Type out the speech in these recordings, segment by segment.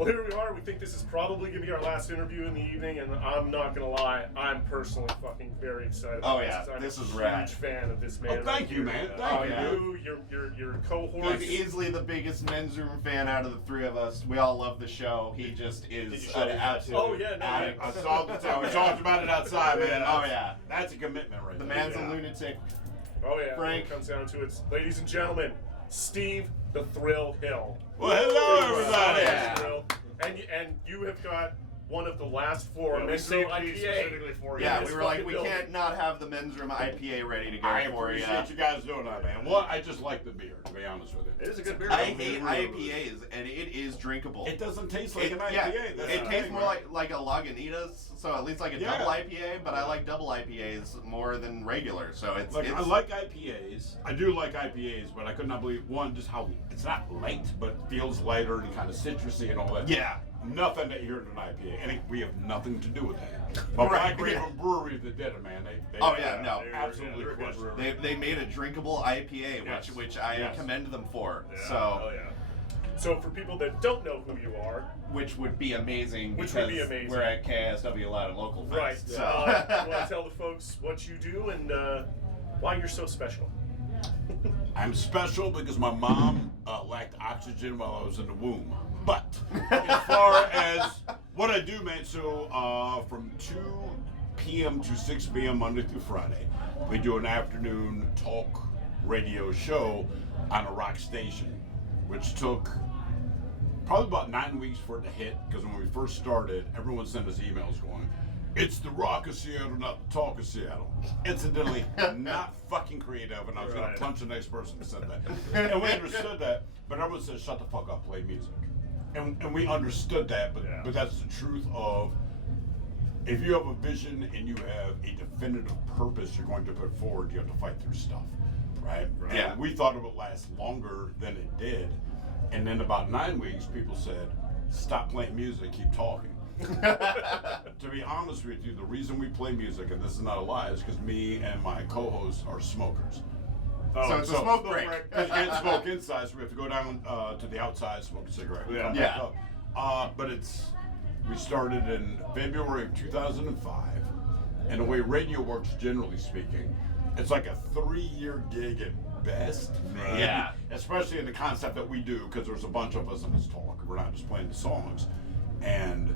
Well, here we are. We think this is probably going to be our last interview in the evening, and I'm not going to lie, I'm personally fucking very excited. Oh yeah, this is rad. I'm a huge fan of this man. Oh, thank you, man. Thank you. Your cohort. He's easily the biggest men's room fan out of the three of us. We all love the show. He just is an absolute. Oh yeah, no, I saw the time. We talked about it outside, man. Oh yeah, that's a commitment, right the there. man's a lunatic. Oh yeah, Frank. When it comes down to it, ladies and gentlemen, Steve the Thrill Hill. Well, hello, everybody. Yeah. And you have got one of the last four we men's saved room these IPA. specifically for you. Yeah, this we were like, fucking we building. can't not have the men's room IPA ready to go I for you. appreciate you guys doing that, man. Well, I just like the beer, to be honest with you. It is a good beer. I hate IPAs, and it is drinkable. It doesn't taste like an IPA. Yeah, That's it the tastes thing, more right? like a Lagunitas, so at least like a double IPA, but I like double IPAs more than regular, so it's... Like, I like IPAs. I do like IPAs, but I could not believe, one, just how it's not light, but feels lighter and kind of citrusy and all that. Yeah. Nothing to hear in an IPA. And we have nothing to do with that. But Right, Black Raven Brewery that did it, man. They Oh, yeah, no. absolutely they're crushed good. it. They made a drinkable IPA, Yes. which I Yes. commend them for. Yeah, So, hell yeah. So for people that don't know who you are, which would be amazing. Which because would be amazing. We're at KISW Loud and Local Fest. right? So. You want to tell the folks what you do and why you're so special? I'm special because my mom lacked oxygen while I was in the womb. But as far as what I do, man, so from 2 p.m. to 6 p.m. Monday through Friday, we do an afternoon talk radio show on a rock station, which took probably about 9 weeks for it to hit, because when we first started, everyone sent us emails going, "It's the rock of Seattle, not the talk of Seattle." Incidentally, not fucking creative, and I was going to punch the next person who said that. And we understood that, but everyone said, "Shut the fuck up, play music." And we understood that, but that's the truth of, if you have a vision and you have a definitive purpose you're going to put forward, you have to fight through stuff, right? Yeah. And we thought it would last longer than it did. And then about 9 weeks, people said, "Stop playing music, keep talking." To be honest with you, the reason we play music, and this is not a lie, is because me and my co-hosts are smokers. So it's a smoke break. Because you can't smoke inside, so we have to go down to the outside, smoke a cigarette. Yeah. Come back up. But we started in February of 2005, and the way radio works, generally speaking, it's like a 3-year gig at best, maybe. Yeah. Especially in the concept that we do, because there's a bunch of us in this talk. We're not just playing the songs. And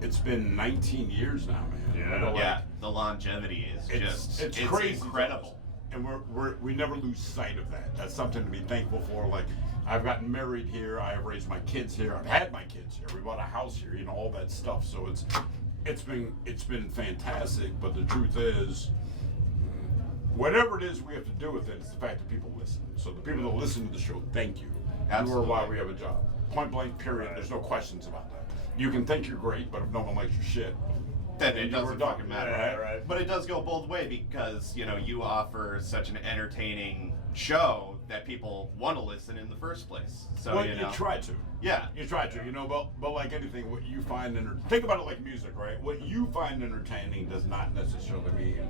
it's been 19 years now, man. Yeah. Yeah, the longevity is It's crazy, incredible. And we never lose sight of that. That's something to be thankful for. Like, I've gotten married here, I have raised my kids here, I've had my kids here, we bought a house here, all that stuff. So it's been fantastic. But the truth is, whatever it is we have to do with it, it's the fact that people listen. So the people that listen to the show, thank you. Absolutely. You are why we have a job. Point blank, period. There's no questions about that. You can think you're great, but if no one likes your shit, Then it you doesn't were talking fucking matter. about, right? But it does go both ways, because you offer such an entertaining show that people want to listen in the first place. So well, you try to. Yeah. You try to, but like anything, what you find think about it like music, right? What you find entertaining does not necessarily mean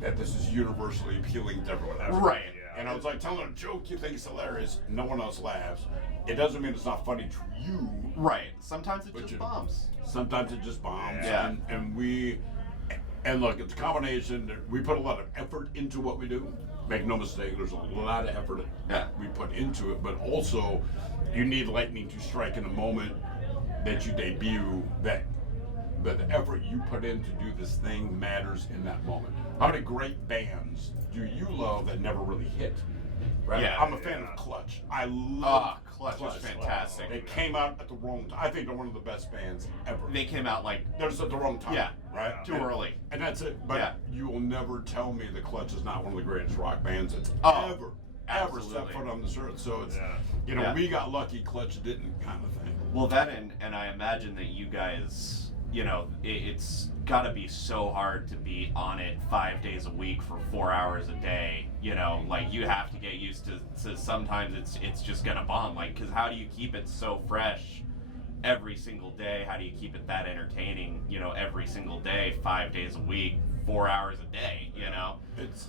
that this is universally appealing to everyone else. Right. And I was like, telling a joke you think is hilarious, no one else laughs. It doesn't mean it's not funny to you. Right. Sometimes it But just bombs. Sometimes it just bombs. Yeah. And look, it's a combination. We put a lot of effort into what we do. Make no mistake, there's a lot of effort that we put into it, but also you need lightning to strike in the moment that you debut, that the effort you put in to do this thing matters in that moment. How many great bands do you love that never really hit? Right? Yeah. I'm a fan of Clutch. I love Clutch is fantastic. They came out at the wrong time. I think they're one of the best bands ever. They came out like They're just at the wrong time. Yeah. Right? too early. And that's it. But Yeah. you will never tell me the Clutch is not one of the greatest rock bands that's ever absolutely. set foot on this earth. So it's, Yeah. we got lucky, Clutch didn't, kind of thing. Well, that and I imagine that you guys, it's got to be so hard to be on it 5 days a week for 4 hours a day. Like you have to get used to sometimes it's just gonna bomb. Like, because how do you keep it so fresh every single day? How do you keep it that entertaining? Every single day, 5 days a week, 4 hours a day. It's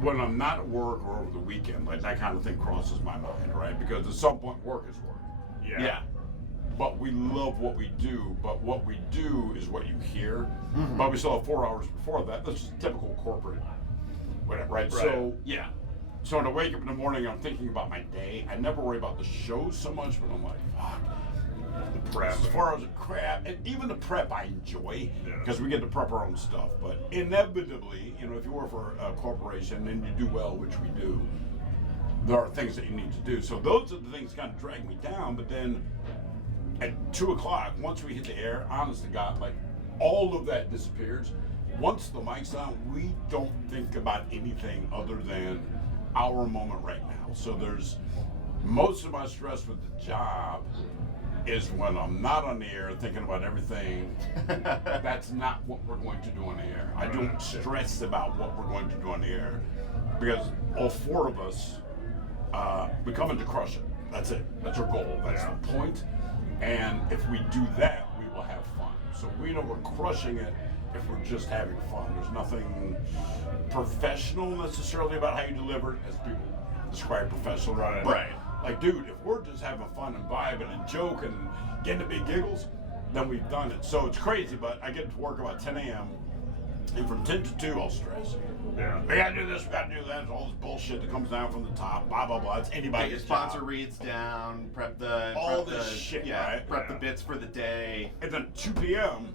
when I'm not at work or over the weekend, like that kind of thing crosses my mind, right? Because at some point, work is work. Yeah. But we love what we do. But what we do is what you hear. But we still have 4 hours before that. That's just typical corporate, whatever, right? So Yeah. So when I wake up in the morning, I'm thinking about my day. I never worry about the show so much, but I'm like, fuck. The prep. As far as the crap, and even the prep I enjoy because we get to prep our own stuff. But inevitably, you know, if you work for a corporation and you do well, which we do, there are things that you need to do. So those are the things that kind of drag me down. But then at 2 o'clock, once we hit the air, honest to God, like all of that disappears. Once the mic's on, we don't think about anything other than our moment right now. So there's most of my stress with the job is when I'm not on the air thinking about everything. That's not what we're going to do on the air. I don't stress about what we're going to do on the air because all 4 of us, we come in to crush it. That's it. That's our goal. That's the point. And if we do that, we will have fun. So we know we're crushing it if we're just having fun. There's nothing professional necessarily about how you deliver it, as people describe professional. Right. Like, dude, if we're just having fun and vibing and joking and getting the big giggles, then we've done it. So it's crazy, but I get to work about 10 a.m. and from 10 to 2, I'll stress. Yeah. We gotta do this, we gotta do that. It's all this bullshit that comes down from the top, blah, blah, blah. It's Get anybody's your sponsor job. reads down, prep All this the, shit, yeah, right? prep the bits for the day. And then 2 p.m.,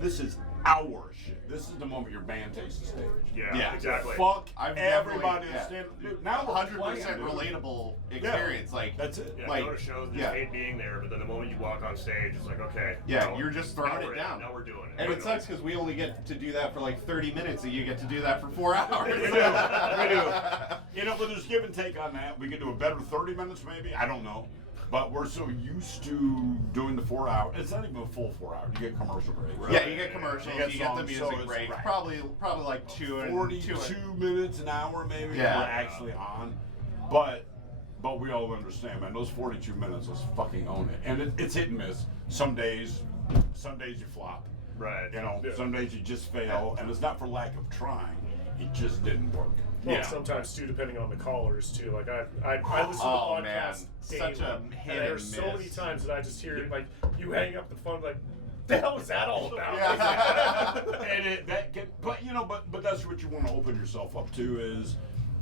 this is our shit. This is the moment your band takes the stage. Yeah. Exactly. Fuck I've everybody definitely- that's standing. Dude, now we're 100% playing, dude. relatable experience. Like, That's it. Yeah, Like, go to shows, just yeah. hate being there, but then the moment you walk on stage, it's like, okay. Yeah, now you're just now throwing we're it in, down. Now we're doing it. and it sucks because we only get to do that for like 30 minutes, and you get to do that for 4 hours. We do. We do. You know, but there's give and take on that. We could do a better 30 minutes maybe. I don't know. But we're so used to doing the 4 hour. It's not even a full 4 hour. You get commercial breaks. Yeah, you get commercials, You you get get, the songs, so music it's- breaks. right. Probably like 42 minutes an hour maybe Yeah. we're actually on. But we all understand, man, those 42 minutes, let's fucking own it. And it's hit and miss. Some days you flop. Right. You know, Yeah. some days you just fail, and it's not for lack of trying. It just didn't work. Well, Yeah. sometimes too, depending on the callers too. Like I listen to Oh, podcasts man. daily, Such a and hit there's and so many miss. times that I just hear like you hang up the phone like, the hell is that all about? And but that's what you want to open yourself up to is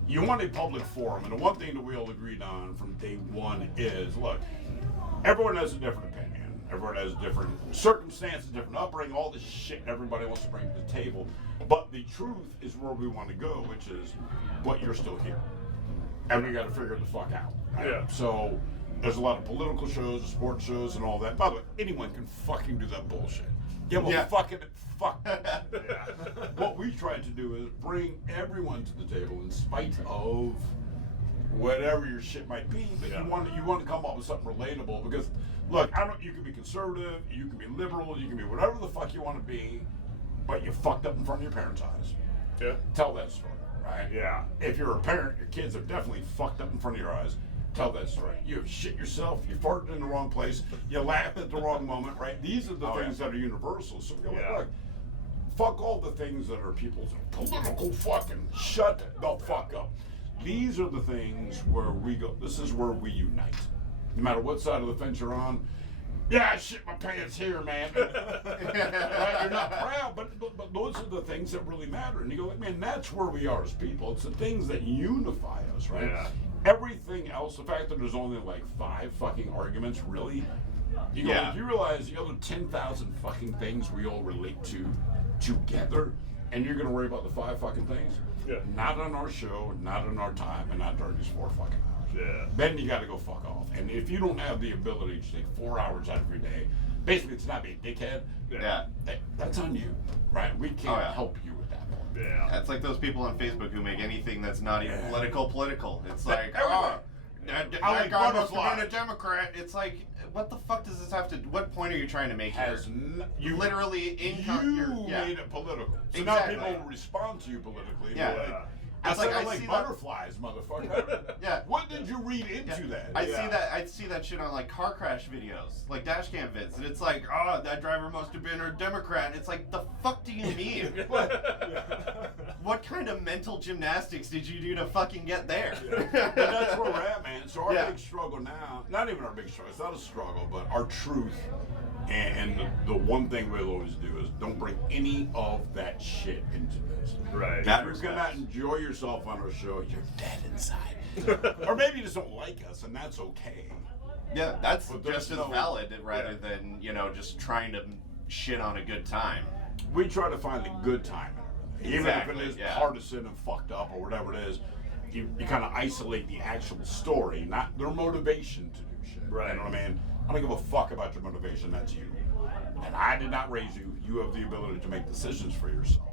you want a public forum. And the one thing that we all agreed on from day one is, look, everyone has a different opinion. Everyone has different circumstances, different upbringing, all this shit everybody wants to bring to the table. But the truth is where we want to go, which is, but you're still here. And we got to figure the fuck out. Right? Yeah. So there's a lot of political shows, sports shows, and all that. By the way, anyone can fucking do that bullshit. Yeah, well, Yeah. fuck. What we tried to do is bring everyone to the table in spite of whatever your shit might be. But you want to come up with something relatable because, look, you can be conservative, you can be liberal, you can be whatever the fuck you want to be, but you fucked up in front of your parents' eyes. Yeah. Tell that story, right? Yeah. If you're a parent, your kids are definitely fucked up in front of your eyes. Tell that story. You shit yourself, you farted in the wrong place, you laughed at the wrong moment, right? These are the things that are universal. So we go, look, fuck all the things that are people's political fucking shut the fuck up. These are the things where we go, this is where we unite. No matter what side of the fence you're on. Yeah, I shit my pants here, man. Right? You're not proud, but those are the things that really matter. And you go, man, that's where we are as people. It's the things that unify us, right? Yeah. Everything else, the fact that there's only like 5 fucking arguments, really, you go, you realize the other 10,000 fucking things we all relate to together, and you're gonna worry about the 5 fucking things? Yeah. Not on our show, not on our time, and not during these 4 fucking hours. Yeah. Then you gotta go fuck off. And if you don't have the ability to take 4 hours out of your day, basically it's not being a dickhead. Yeah. That's on you, right? We can't help you with that one. Yeah. It's like those people on Facebook who make anything that's not even Yeah. political. It's like, Everything. I like got must butterfly. have been a Democrat. It's like, what the fuck does this have to? What point are you trying to make here? You Literally made it political. So Exactly. now people respond to you politically. Yeah. Like, Yeah. It's like, I I like see that- butterflies, motherfucker. Yeah. What did you read into that? I see that shit on like car crash videos, like dash cam vids, and it's like, oh, that driver must have been a Democrat. It's like, the fuck do you mean? what kind of mental gymnastics did you do to fucking get there? But that's where we're at, man. So our Yeah. big struggle now, not even our big struggle, it's not a struggle, but our truth and the one thing we'll always do is don't bring any of that shit into this. Right. If you're gonna enjoy yourself on our show, you're dead inside. Or maybe you just don't like us, and that's okay. Yeah, that's But there's just as no- valid rather than, you know, just trying to shit on a good time. We try to find a good time in everything. Even if Exactly, it is yeah. partisan and fucked up or whatever it is, you kind of isolate the actual story, not their motivation to do shit. Right. You know what I mean? I don't give a fuck about your motivation, that's you. And I did not raise you. You have the ability to make decisions for yourself.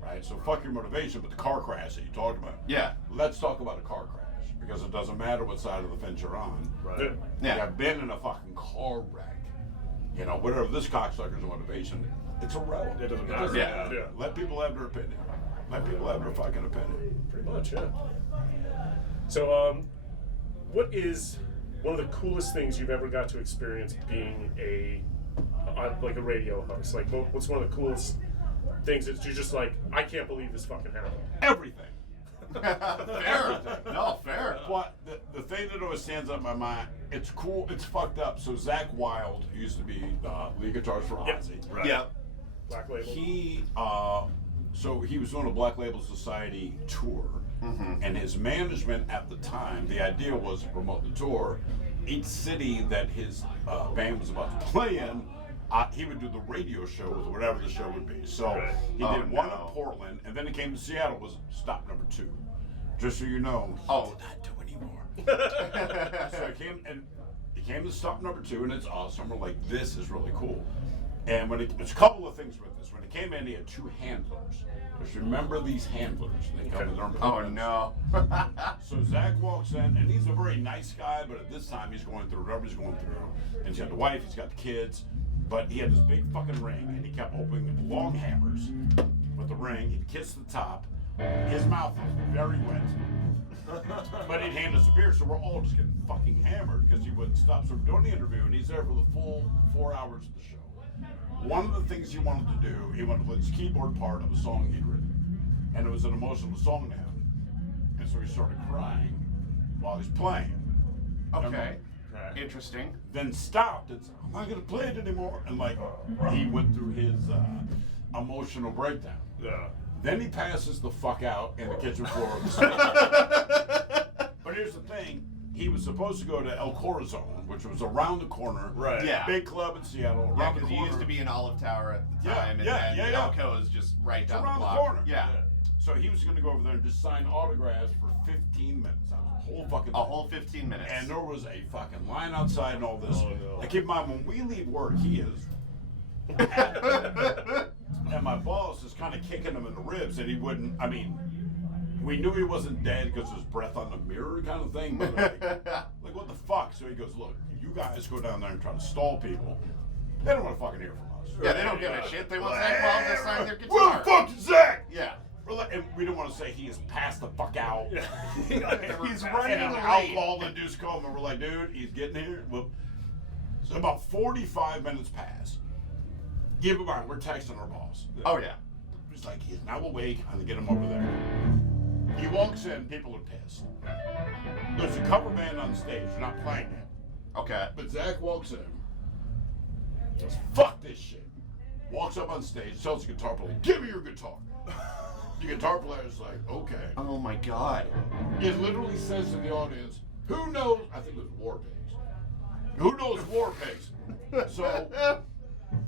Right? So fuck your motivation, but the car crash that you talked about. Yeah. Let's talk about a car crash. Because it doesn't matter what side of the fence you're on. Right. Yeah. I've been in a fucking car wreck. You know, whatever this cocksucker's motivation, it's irrelevant. It doesn't matter. Yeah. Yeah. Let people have their opinion. Let people have their fucking opinion. Pretty much, yeah. So, what is one of the coolest things you've ever got to experience being like a radio host? Like, what's one of the coolest things that you're just like, I can't believe this fucking happened? Everything. Fair. No, fair. But the thing that always stands out in my mind, it's cool, it's fucked up. So Zach Wilde used to be lead guitarist for Yep. Ozzy. Right. Yeah. Black Label. He was doing a Black Label Society tour, and his management at the time, the idea was to promote the tour. Each city that his band was about to play in, he would do the radio show with whatever the show would be. So Right. he Oh, did one no. in Portland, and then he came to Seattle, was stop number 2. Just so you know, Oh. he did not do anymore. So he came to stop number 2, and it's awesome. We're like, this is really cool. And there's a couple of things with this. When he came in, he had 2 handlers. Just remember these handlers. They come with their own Oh permits. no. So Zach walks in, and he's a very nice guy, but at this time he's going through whatever he's going through. And he's got the wife, he's got the kids, but he had this big fucking ring, and he kept opening long hammers with the ring. He'd kiss the top. His mouth was very wet. But he'd hand us a beer, so we're all just getting fucking hammered because he wouldn't stop. So we're doing the interview, and he's there for the full 4 hours of the show. One of the things he wanted to do, he wanted to play this keyboard part of a song he'd written. And it was an emotional song to him. And so he started crying while he's playing. Okay. Okay. Interesting. Then stopped and said, I'm not going to play it anymore. And like, he went through his emotional breakdown. Yeah. Then he passes the fuck out in the kitchen floor of the stage. But here's the thing. He was supposed to go to El Corazon, which was around the corner. Right. Yeah. Big club in Seattle. Yeah, Around the because he corner. used to be in Olive Tower at the Yeah, time, and yeah, then yeah. Elko is just right It's down around the the block. corner. Yeah. So he was going to go over there and just sign autographs for 15 minutes. That was a whole fucking A thing. whole 15 minutes. And there was a fucking line outside and all this. Oh, no. And keep in mind, when we leave work, he is. And my boss is kind of kicking him in the ribs, and he wouldn't. I mean, we knew he wasn't dead because his breath on the mirror kind of thing. But like, what the fuck? So he goes, look, you guys go down there and try to stall people. They don't want to fucking hear from us. Yeah, they don't give a shit. They want Zach Wild to sign their Where guitar. the fuck is Zach? Yeah. We're like, and we don't want to say he is passed the fuck out. He's And running an late. alcohol-induced coma. We're like, dude, he's getting here. Well, so about 45 minutes pass. Keep in mind, we're texting our boss. Oh yeah. He's like, he's now awake. I'm gonna get him over there. He walks in. People are pissed. There's a cover band on stage. They're not playing it. Okay. But Zach walks in. Goes, fuck this shit. Walks up on stage. Tells the guitar player, give me your guitar. The guitar player's like, okay. Oh my God. It literally says to the audience, who knows, I think it was War Pigs. Who knows War Pigs? So,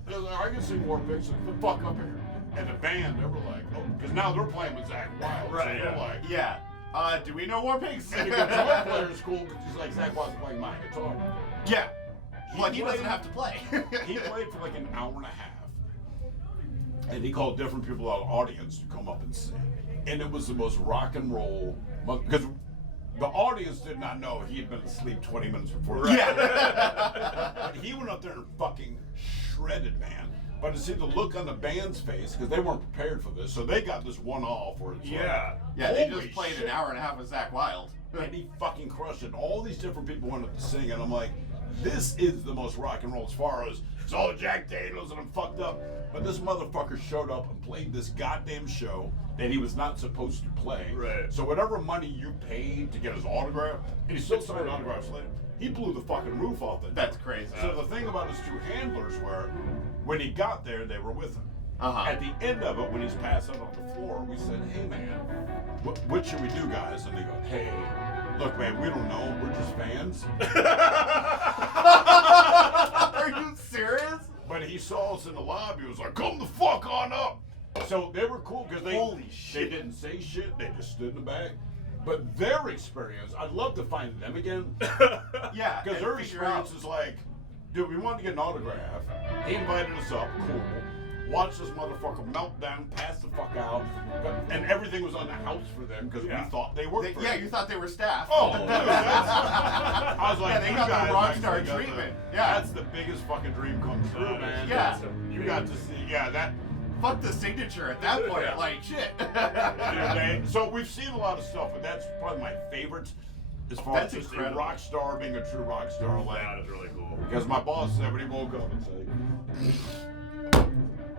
they're like, I can sing War Pigs, so the fuck up here. And the band, they were like, oh, because now they're playing with Zach Wild. Right, So they're yeah. like, Yeah. Do we know War Pigs? and the guitar player's cool, because he's like, Zach Wild's playing my guitar. Yeah. Well, he played- doesn't have to play. He played for like an hour and a half. And he called different people out of the audience to come up and sing. And it was the most rock and roll, because the audience did not know he had been asleep 20 minutes before. Yeah. But he went up there and fucking shredded, man. But to see the look on the band's face, because they weren't prepared for this, so they got this one off where it's Yeah. Yeah, they Holy just played shit. an hour and a half with Zach Wild. like, and he fucking crushed it. All these different people went up to sing, and I'm like, this is the most rock and roll as far as it's all Jack Daniels and I'm fucked up. But this motherfucker showed up and played this goddamn show. that he was not supposed to play. Right. So whatever money you paid to get his autograph, and he still signed autographs later, he blew the fucking roof off it. That's crazy. So the thing about his two handlers were, when he got there, they were with him. Uh-huh. At the end of it, when he's passed out on the floor, we said, "Hey man, what should we do, guys?" And they go, "Hey, look man, we don't know. We're just fans." Are you serious? But he saw us in the lobby. He was like, "Come the fuck on up." So they were cool because Holy they shit. didn't say shit. They just stood in the back. But their experience, I'd love to find them again. Yeah. Because and their figure out. experience is like, dude, we wanted to get an autograph. He invited us up, cool. Watched this motherfucker melt down, pass the fuck out, and everything was on the house for them because we thought they worked for Yeah, him. you thought they were staff. Oh, dude, I was like, Yeah, they you got the guys rock star actually got treatment. the- Yeah. That's the biggest fucking dream come true, man. Yeah. You got to see, that. Fuck the signature at that point. Yeah. Like, shit. So we've seen a lot of stuff, but that's probably my favorite as far That's as just incredible. a rock star being a true rock star. Like, That is really cool. because my boss said when he woke up and said,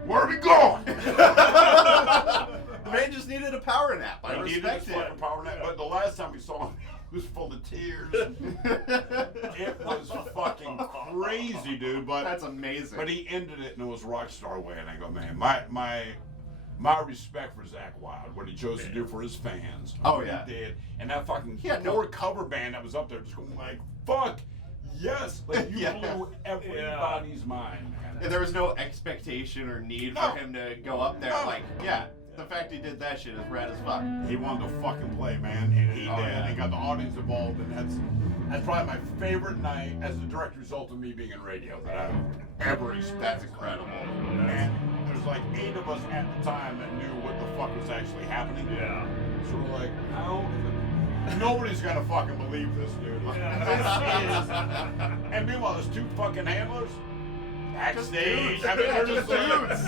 "Where are we going?" The man just needed a power nap. I He needed respect his fucking it. power nap, but the last time we saw him, he was full of tears. It was fucking crazy, dude. But That's amazing. But he ended it in his rock star way, and I go, man, my respect for Zach Wild, what he chose to do for his fans. Oh, what yeah. he did, and that fucking He had no- poor cover band that was up there just going like, fuck, yes, like you Yeah. blew everybody's mind, man. And there was no expectation or need No. for him to go up there. No. Like, yeah, the fact he did that shit is rad as fuck. He wanted to fucking play, man, and he Oh, did. yeah. He got the audience involved, and that's probably my favorite night as a direct result of me being in radio that I've ever experienced. That's incredible. And there's like 8 of us at the time that knew what the fuck was actually happening. Yeah. So we're like, how? Nobody's gonna fucking believe this, dude. Like, this is. And meanwhile, there's 2 fucking handlers backstage. dudes. I mean, they're just Dudes.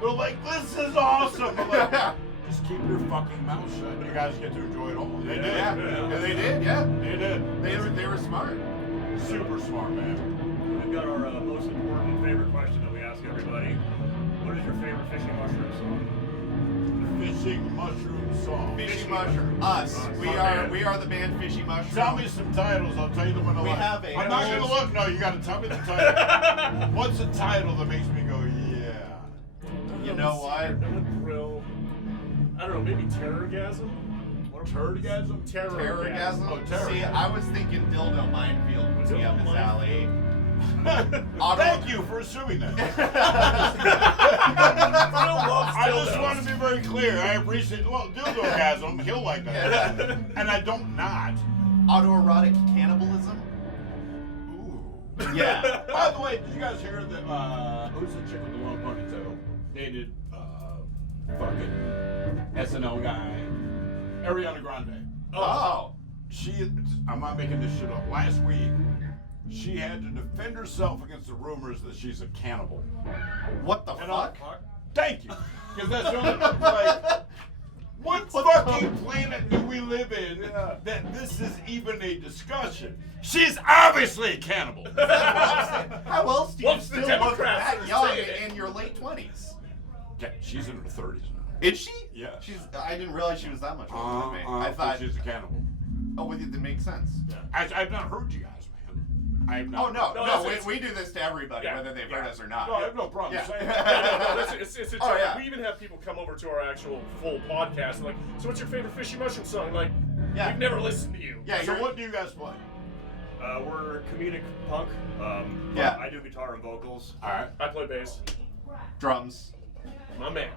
They're like, this is awesome. I'm like, just keep your fucking mouth shut. You guys get to enjoy it all. They did. Yeah, and they did, yeah. They did. They were smart. Super smart, man. We've got our most important favorite question that we ask everybody. What is your favorite fishing mushroom song? Fishing mushroom song. Fishy Mushroom. Us. We are the band Fishy Mushroom. Tell me some titles. I'll tell you the one I We like. have a I'm not gonna old- look. No, you gotta tell me the title. What's a title that makes me go, yeah? You know what? Grill. I don't know, maybe Terrorgasm? Turdsgasm? Terrorgasm? Oh, terror. See, I was thinking Dildo Minefield would be up his Dildo alley. Thank you for assuming that. I just want to be very clear. I appreciate. Well, dildogasm, he'll like that, and I don't not. Autoerotic cannibalism? Ooh. Yeah. By the way, did you guys hear that? Who's the chick with the long ponytail? Dated fucking SNL guy, Ariana Grande. Oh. I'm not making this shit up. Last week, she had to defend herself against the rumors that she's a cannibal. What the And fuck? Thank you, because that's the only like. What fucking planet do we live in that this is even a discussion? She's obviously a cannibal. How else do you What's the still look Democrats that are young saying it? in your late 20s? Yeah, she's in her 30s now. Is she? Yeah. I didn't realize she was that much older than me. I thought. she's a cannibal. Oh, well, that makes sense. I've not heard you guys, man. I've not. Oh no, No, no, it's- we do this to everybody, Yeah, whether they've yeah. heard us or not. No, I have no problem Yeah. saying No, that. it's a Oh, joke. yeah. We even have people come over to our actual full podcast and like, so what's your favorite Fishy Mushroom song? Like, Yeah. we've never listened to you. Yeah, So you're- what do you guys play? We're comedic punk. Yeah. I do guitar and vocals. All right. I play bass. drums. My man.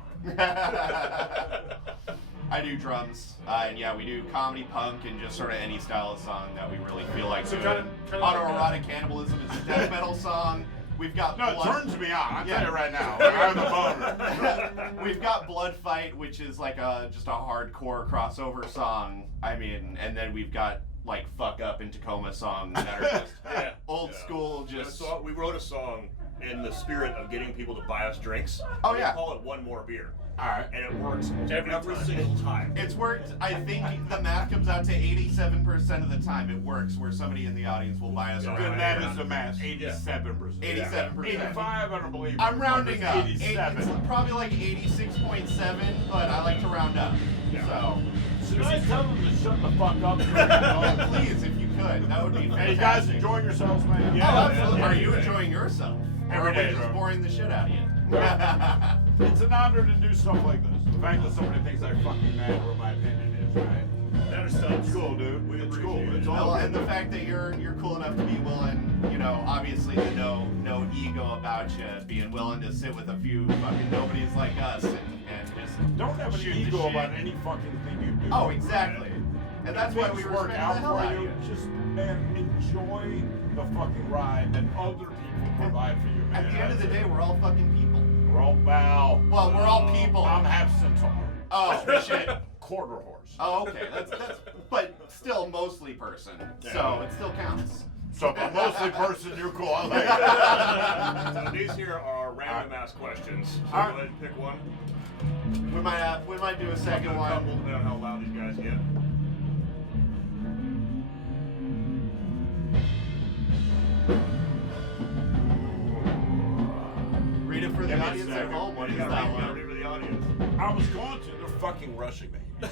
I do drums, and yeah, we do comedy, punk, and just sort of any style of song that we really feel like So doing. kinda like Autoerotic Cannibalism is a death metal song. We've got No, it Blood- turns me on. I'll Yeah. tell you right now. I have a boner. We've got Blood Fight, which is like just a hardcore crossover song. I mean, and then we've got like Fuck Up and Tacoma songs that are just Yeah. old Yeah. school. We had a Just song- we wrote a song in the spirit of getting people to buy us drinks. Oh, we yeah. call it one more beer. All right. And it works Every every time. single time. It's worked. I think the math comes out to 87% of the time it works, where somebody in the audience will buy us a Good, round. that is the math. 87%. 87%. 85, I don't believe. I'm rounding up. 87. It's probably like 86.7, but I like to round up. So, Should I tell them to shut the fuck up? please, if you could, that would be fantastic. Hey, you guys enjoying yourselves, man? Oh, absolutely. Are you enjoying yourself? Every or day, are we just bro. boring the shit out of you? It's an honor to do stuff like this. The fact that somebody thinks I fucking mad where my opinion is, right? Better stuff. It's cool, dude. It's cool. appreciate it. It's Well, all and the fact that you're cool enough to be willing, you know, obviously the no ego about you, being willing to sit with a few fucking nobodies like us and just don't have shoot any the ego shit. about any fucking thing you do. Oh, exactly. And that's why we Things respect work the out hell for out of you. you. Just, man, enjoy the fucking ride that other people provide for you, man. At the end of the day, we're all fucking people. We're all bow. Well, we're all people. I'm half centaur. Oh, shit. Quarter horse. Oh, okay. That's but still mostly person. So it still counts. So, but mostly person, you're cool. I like it. So these here are random ass questions. So go Alright. ahead and pick one. We might do a second A couple, one. depending on how loud these guys get. Read it for the Give me a audience at second. home. What is You gotta that read- you gotta one? read for the audience. I was going to. They're fucking rushing me. I'm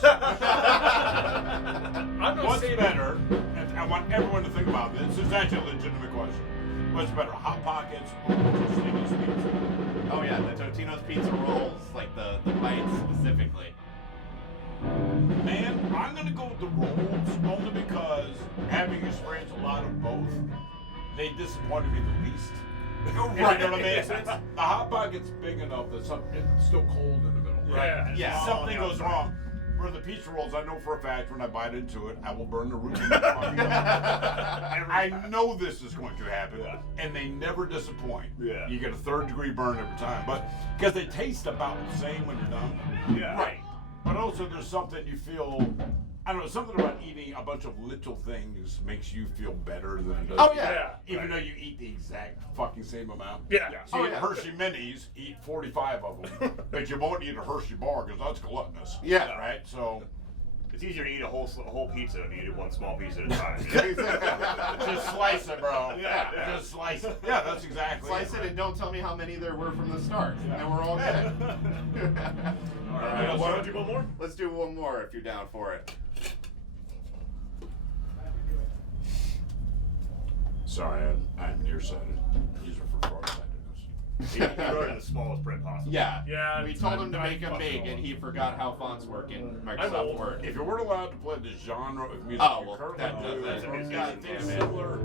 not What's saying better? And I want everyone to think about this. This is actually a legitimate question. What's better, Hot Pockets or Totino's Pizza? Oh yeah, the Totino's pizza rolls, like the bites specifically. Man, I'm gonna go with the rolls only because having experienced a lot of both, they disappointed me the least. Right. You know what I mean? The Hot Pocket's big enough that it's still cold in the middle. Right. And Yeah. if something goes wrong. For the pizza rolls, I know for a fact when I bite into it, I will burn the roof of the fucking mouth. I know this is going to happen, and they never disappoint. Yeah. You get a third-degree burn every time, but because they taste about the same when you're done. Yeah. Right. But also, there's something you feel. I don't know. Something about eating a bunch of little things makes you feel better than it does. Oh yeah. Yeah. Even though you eat the exact fucking same amount. Yeah. So Oh, you eat yeah. Hershey Minis, eat 45 of them, but you won't eat a Hershey bar because that's gluttonous. Yeah. Right. So. It's easier to eat a whole pizza than to eat it one small piece at a time. Just slice it, bro. Yeah. Just slice it. Yeah, that's exactly Slice it and don't tell me how many there were from the start, and then we're all good. All All right. right, want to do one more? Let's do one more if you're down for it. Sorry, I'm nearsighted. These are for farsightedness. You wrote in the smallest print possible. Yeah. Yeah, We it's told not- him to not make them fucking big, and old. he forgot how fonts work in I'm Microsoft old. Word. If you weren't allowed to play the genre of music Oh, you well, currently that- do, that's a or big anything thing, man. similar,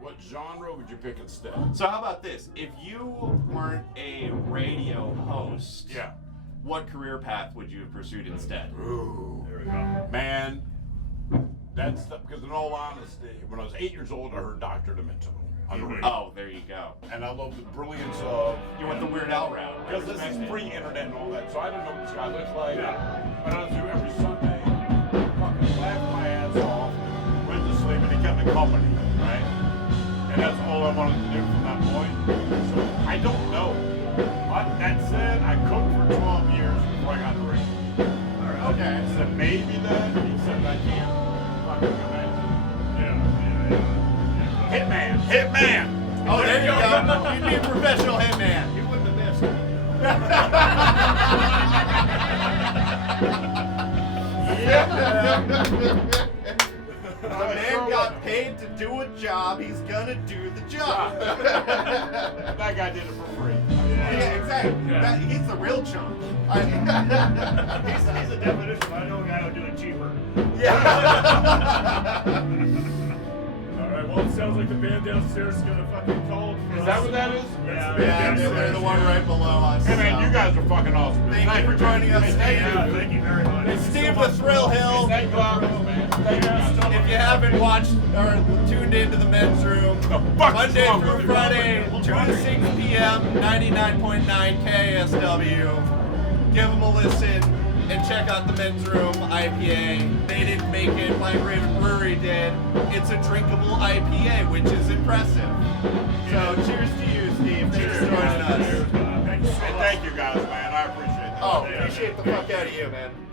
what genre would you pick instead? So how about this? If you weren't a radio host, Yeah. what career path would you have pursued instead? Ooh. There we go. Man, that's because in all honesty, when I was 8 years old, I heard Dr. Demento on the radio. Oh, there you go. And I love the brilliance of. You went the Weird Al route. I Because this respect is it. pre-internet and all that, so I didn't know what this guy looks like. But I was there every Sunday, fucking laughed my ass off, went to sleep, and he kept me company, right? And that's all I wanted to do from that point. So I don't know. But that said, I cooked for 12 years before I got the radio. Okay. So maybe that, except I can't fucking imagine. Hitman! Hitman! Oh, there you go. You'd be a professional hitman. You wouldn't have missed. The man got paid to do a job. He's gonna do the job. That guy did it for free. Yeah, exactly. Yeah. He's the real chunk. He's the definition. I know a guy who'll do it cheaper. All right, well, it sounds like the band downstairs is going to fucking call for Is us. that what that is? Yeah, Yeah, they're the one right below us. Hey man, so. you guys are fucking awesome. Thank you for joining us, Hey, Steve. thank you. Thank you very much. It's Steve the Thrill Hill. Thank you, man. Thank you, guys. If you haven't watched or tuned into the men's room, The fuck is Monday wrong through with you? Friday, 2 to 6 p.m., 99.9 KSW. Give them a listen. and check out the Men's Room IPA. They didn't make it, Black Raven Brewery did. It's a drinkable IPA, which is impressive. So cheers to you, Steve. Thanks for joining us. Thank you so much. Thank you guys, man. I appreciate that. Oh, appreciate the fuck out of you, man.